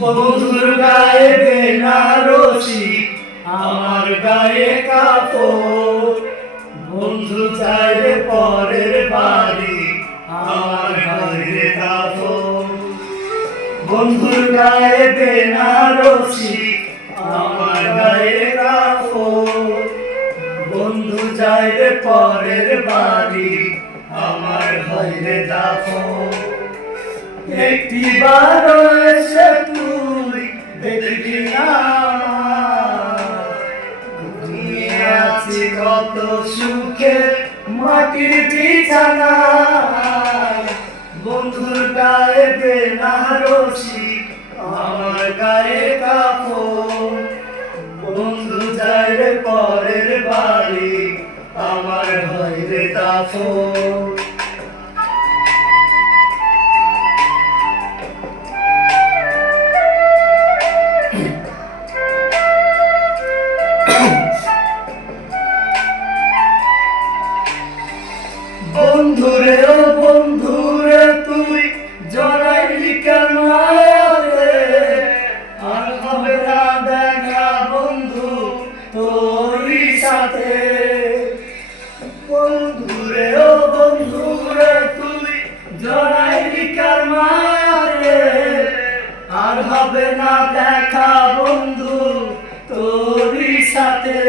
বন্ধুর গায়ে বেনারসি, আমার গায়ে কাপড়। বন্ধু চাইলে পরের বাড়ি, আমার গায়ে কাপড়। বন্ধুর গায়ে বেনারসি, আমার গায়ে কাপড়। বন্ধু চাইলে পরের বাড়ি, আমার গায়ে কাপড়। একটিবার এসে তুই দেখবি না, ঘুমিয়ে আছি কত সুখে মাটির বিছানায়। বন্ধুর গায়ে বেনারসি, আমার গায়ে কাপড়। বন্ধু চাইলে পরের বাড়ি, আমার ঘরে কাপড়। বন্ধুরে ও বন্ধুরে তুই জড়াইলি কেন মায়াতে, আর হবে না দেখা বন্ধু তোরই সাথে। বন্ধুরে ও বন্ধুরে তুই জড়াইলি কেন মায়াতে, আর হবে না দেখা বন্ধু তোরই সাথে।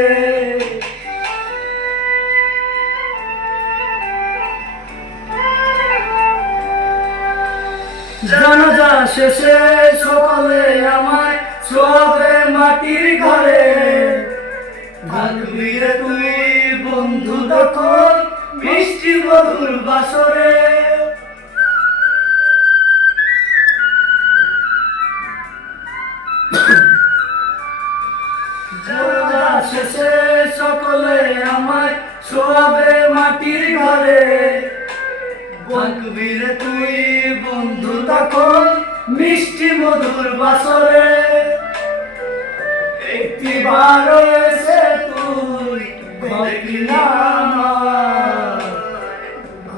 জানাজা শেষে সকালে আমায় শোয়াবে মাটির ঘরে, থাকবি রে তুই বন্ধু তখন মিষ্টি মধুর বাসরে। জানাজা শেষে সকলে আমায় শোয়াবে মাটির ঘরে, থাকবি রে তুই বন্ধু তখন মিষ্টি মধুর বাসরে। একটিবার এসে তুই দেখবি না,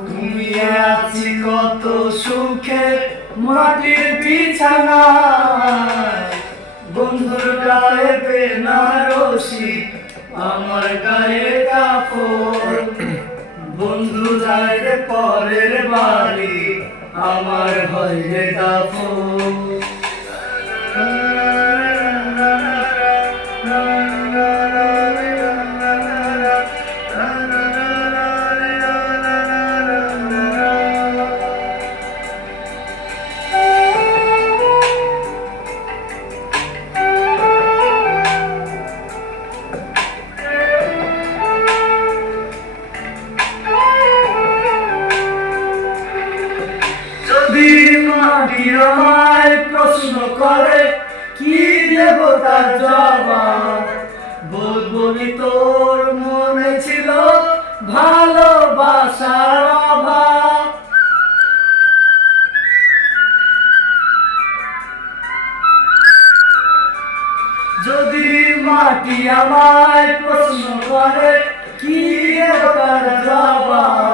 ঘুমিয়ে আছি কত সুখে মাটির বিছানায়। বন্ধুর গায়ে বেনারসি, আমার গায়ে কাপড়। বন্ধু যাইলে পরের বাড়ি, আমার ঘরে কাপড়। মাটি আমায় প্রশ্ন করে কি দেব তার জবাব, বলবি তোর মনে ছিল ভালোবাসার অভাব। যদি মাটি আমায় প্রশ্ন করে কি দেব তার জবাব,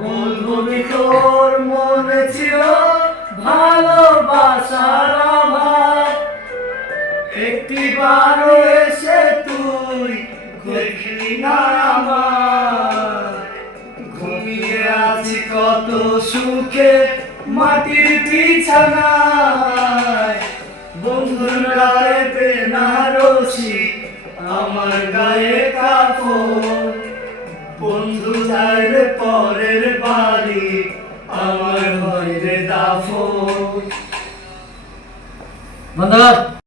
বলবি তোর মনে ছিল ভালোবাসার অভাব। একটিবার এসে তুই দেখলি না আমার, ঘুমিয়ে আছি কত সুখে মাটির বিছানায়। বন্ধুর গায়ে বেনারসি, আমার গায়ে কাপড়। বন্ধু চাইলে পরের বাড়ি, আমার ঘরে দাফন। বন্ধু